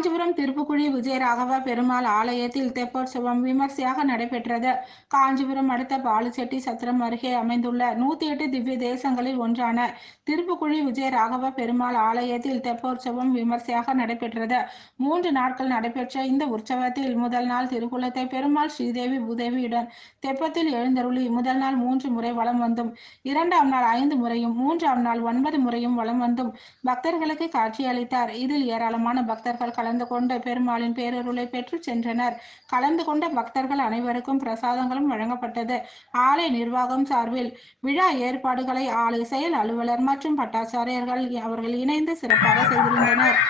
காஞ்சிபுரம் திருப்புக்குழி விஜயராகவ பெருமாள் ஆலயத்தில் தெப்போற்சவம் விமர்சையாக நடைபெற்றது. காஞ்சிபுரம் அடுத்த பாலுச்செட்டி சத்திரம் அருகே அமைந்துள்ள 108 திவ்ய தேசங்களில் ஒன்றான திருப்புக்குழி விஜயராகவ பெருமாள் ஆலயத்தில் தெப்போற்சவம் விமர்சையாக நடைபெற்றது. 3 நாட்கள் நடைபெற்ற இந்த உற்சவத்தில் முதல் நாள் திருக்குளத்தை பெருமாள் ஸ்ரீதேவி பூதேவியுடன் தெப்பத்தில் எழுந்தருளி முதல் நாள் 3 முறை வலம் வந்தும், 2ஆம் நாள் 5 முறையும், 3ஆம் நாள் 9 முறையும் வலம் வந்தும் பக்தர்களுக்கு காட்சியளித்தார். இதில் ஏராளமான பக்தர்கள் கலந்து கொண்டு பெருமாளின் பேரருளை பெற்று சென்றனர். கலந்து கொண்ட பக்தர்கள் அனைவருக்கும் பிரசாதங்களும் வழங்கப்பட்டது. ஆலய நிர்வாகம் சார்பில் விழா ஏற்பாடுகளை ஆலய செயல் அலுவலர் மற்றும் பட்டாச்சாரியர்கள் அவர்கள் இணைந்து சிறப்பாக செய்திருந்தனர்.